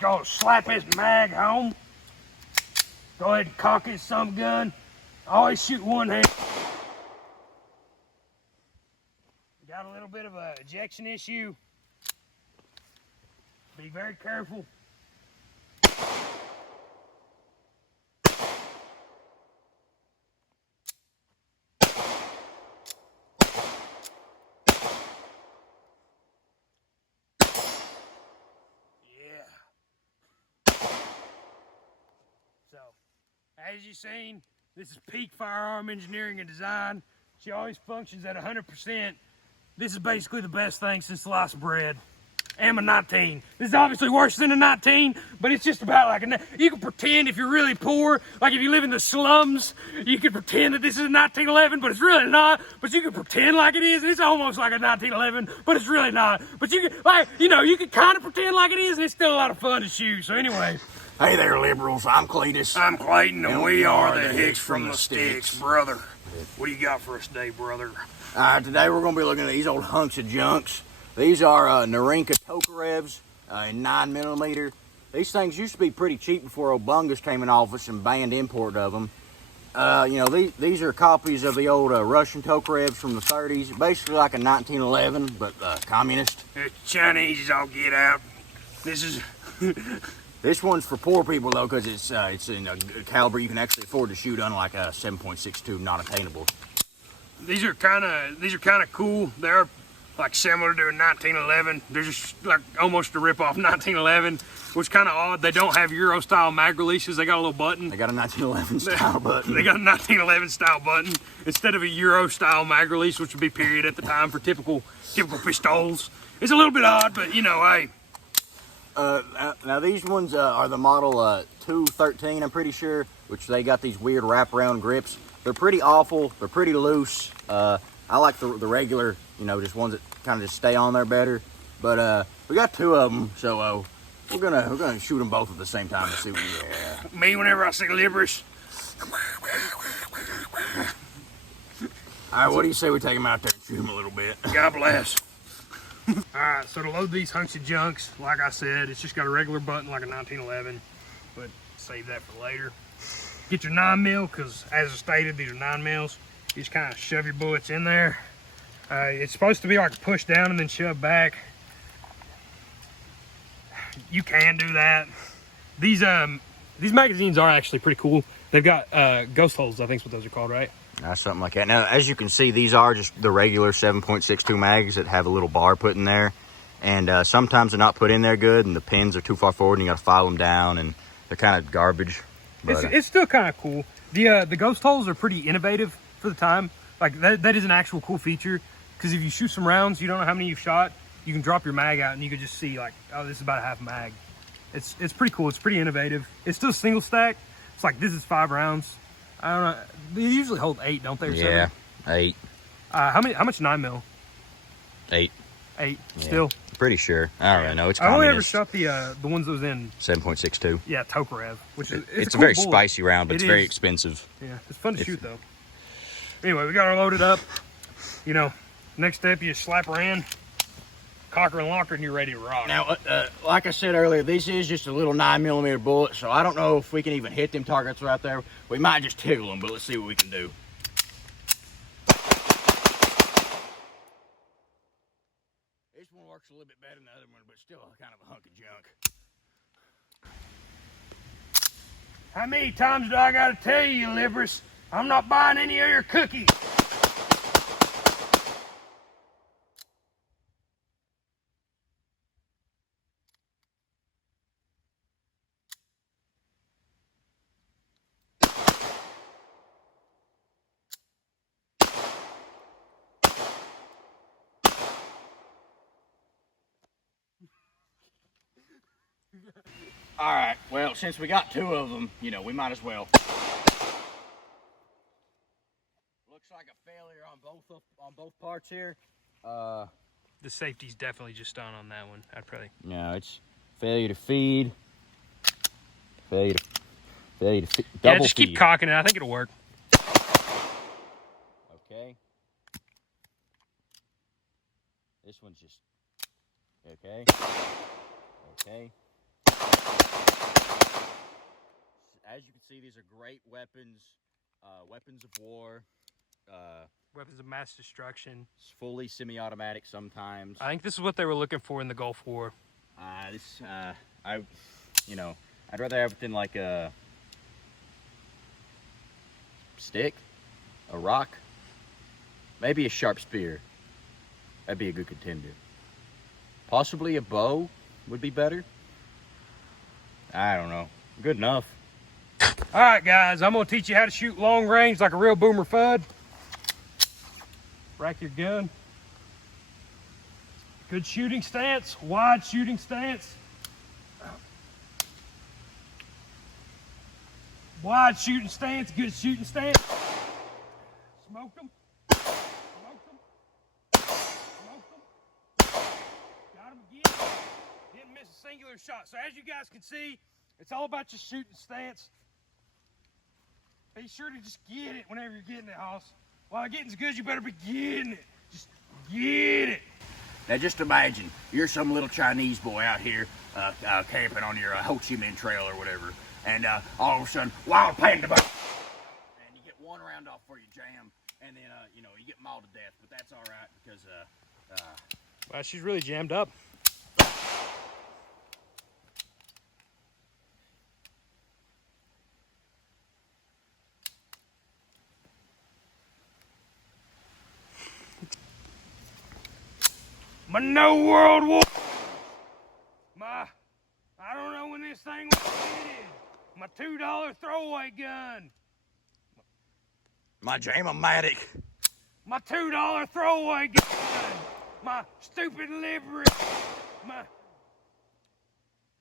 just gonna slap his mag home. Go ahead and cock his some gun. Always shoot one hand. Got a little bit of a ejection issue. Be very careful. So, as you've seen, this is peak firearm engineering and design. She always functions at 100%. This is basically the best thing since sliced bread. And a 19. This is obviously worse than a 19, but it's just about like you can pretend if you're really poor, like if you live in the slums, you can pretend that this is a 1911, but it's really not. But you can pretend like it is. It's almost like a 1911, but it's really not. But you can, like, you know, you can kind of pretend like it is, and it's still a lot of fun to shoot. So anyway. Hey there, liberals. I'm Cletus. I'm Clayton, and we are the Hicks from the Sticks, brother. What do you got for us today, brother? Today we're going to be looking at these old hunks of junks. These are Norinco Tokarevs in 9mm. These things used to be pretty cheap before Obungus came in office and banned import of them. You know, these are copies of the old Russian Tokarevs from the 30s. Basically like a 1911, but communist. Chinese is all get out. This is... This one's for poor people though, because it's in a caliber you can actually afford to shoot, unlike a 7.62 non-attainable. These are kind of cool. They're like similar to a 1911. They're just like almost a rip-off 1911, which is kind of odd. They don't have Euro-style mag releases. They got a little button. They got a 1911 style button. They got a 1911 style button instead of a Euro-style mag release, which would be period at the time for typical pistols. It's a little bit odd, but you know, hey. Now these ones are the model 213, I'm pretty sure, which they got these weird wraparound grips. They're pretty awful. They're pretty loose. I like the regular, you know, just ones that kind of just stay on there better. But we got two of them, so we're gonna shoot them both at the same time to see what we Me, whenever I see Libris. All right, what do you say we take them out there and shoot them a little bit? God bless. Alright, so to load these hunks of junks, like I said, it's just got a regular button like a 1911, but save that for later. Get your 9mm, because as stated, these are 9mm. You just kind of shove your bullets in there. It's supposed to be like push down and then shove back. You can do that. These magazines are actually pretty cool. They've got ghost holes, I think is what those are called, right? Something like that. Now, as you can see, these are just the regular 7.62 mags that have a little bar put in there. And sometimes they're not put in there good, and the pins are too far forward, and you got to file them down, and they're kind of garbage. But, it's still kind of cool. The ghost holes are pretty innovative for the time. Like, that is an actual cool feature, because if you shoot some rounds, you don't know how many you've shot, you can drop your mag out, and you can just see, like, oh, this is about a half mag. It's pretty cool. It's pretty innovative. It's still single stack. It's like, this is 5 rounds. I don't know. They usually hold 8, don't they? Or yeah, 7? 8. How much 9mm? 8. 8. Yeah, Still. Pretty sure. I don't really know. It's I only communist. ever shot the ones that was in 7.62. Yeah, Tokarev, which is it's a cool very bullet. spicy round, but it's very is. expensive. Yeah, it's fun to shoot though. Anyway, we got her loaded up. You know, next step, you just slap her in, cocker and locker, and you're ready to rock. Now, like I said earlier, this is just a little 9mm bullet, so I don't know if we can even hit them targets right there. We might just tickle them, but let's see what we can do. This one works a little bit better than the other one, but still kind of a hunk of junk. How many times do I gotta tell you, Libris? I'm not buying any of your cookies. All right, well, since we got two of them, you know, we might as well. Looks like a failure on both parts here. The safety's definitely just on that one. I'd probably. No, it's failure to feed. Failure to feed. Yeah, just keep cocking it. I think it'll work. Okay. This one's just okay. Okay. see, these are great weapons, weapons of war. Weapons of mass destruction. It's fully semi-automatic sometimes. I think this is what they were looking for in the Gulf War. I'd rather have it than like a stick, a rock, maybe a sharp spear. That'd be a good contender. Possibly a bow would be better. I don't know. Good enough. All right, guys, I'm gonna teach you how to shoot long range like a real boomer fud. Rack your gun. Good shooting stance, wide shooting stance. Wide shooting stance, good shooting stance. Smoke them. Smoke them. Smoke them. Got them again. Didn't miss a singular shot. So as you guys can see, it's all about your shooting stance. Be sure to just get it whenever you're getting it, Hoss. While getting's good, you better be getting it. Just get it. Now just imagine, you're some little Chinese boy out here camping on your Ho Chi Minh Trail or whatever, and all of a sudden, wild panda buck, and you get one round off for your jam, and then, you get mauled to death, but that's all right because, Wow, she's really jammed up. My no World War. I don't know when this thing was invented. My $2 throwaway gun. my jam-o-matic. My $2 throwaway gun. My stupid livery.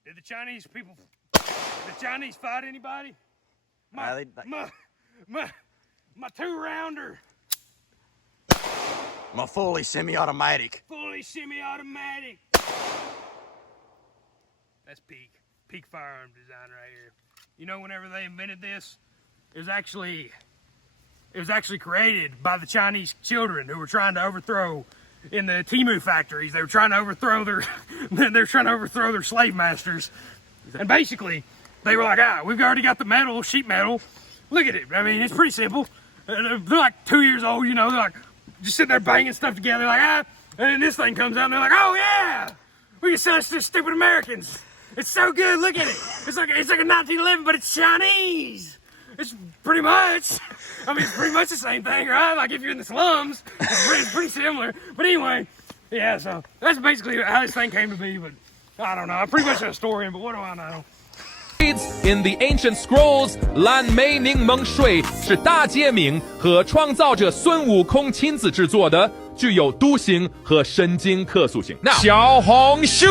Did the Chinese fight anybody? My 2-rounder. My fully semi-automatic. Fully semi-automatic. That's peak firearm design right here. You know, whenever they invented this, it was actually created by the Chinese children who were trying to overthrow in the Temu factories. They were trying to overthrow their slave masters. And basically, they were like, we've already got the metal, sheet metal. Look at it. I mean, it's pretty simple. They're like 2 years old, you know, they're like just sitting there banging stuff together, like, and then this thing comes out and they're like, oh yeah, we can sell this to stupid Americans. It's so good, look at it. It's like a 1911, but it's Chinese. It's pretty much, it's pretty much the same thing, right? Like if you're in the slums, it's pretty similar. But anyway, yeah, so that's basically how this thing came to be, but I don't know. I'm pretty much a historian, but what do I know? In the ancient scrolls， 蓝莓柠檬水是大揭明和创造者孙悟空亲自制作的，具有独行和神经可塑性。小红书。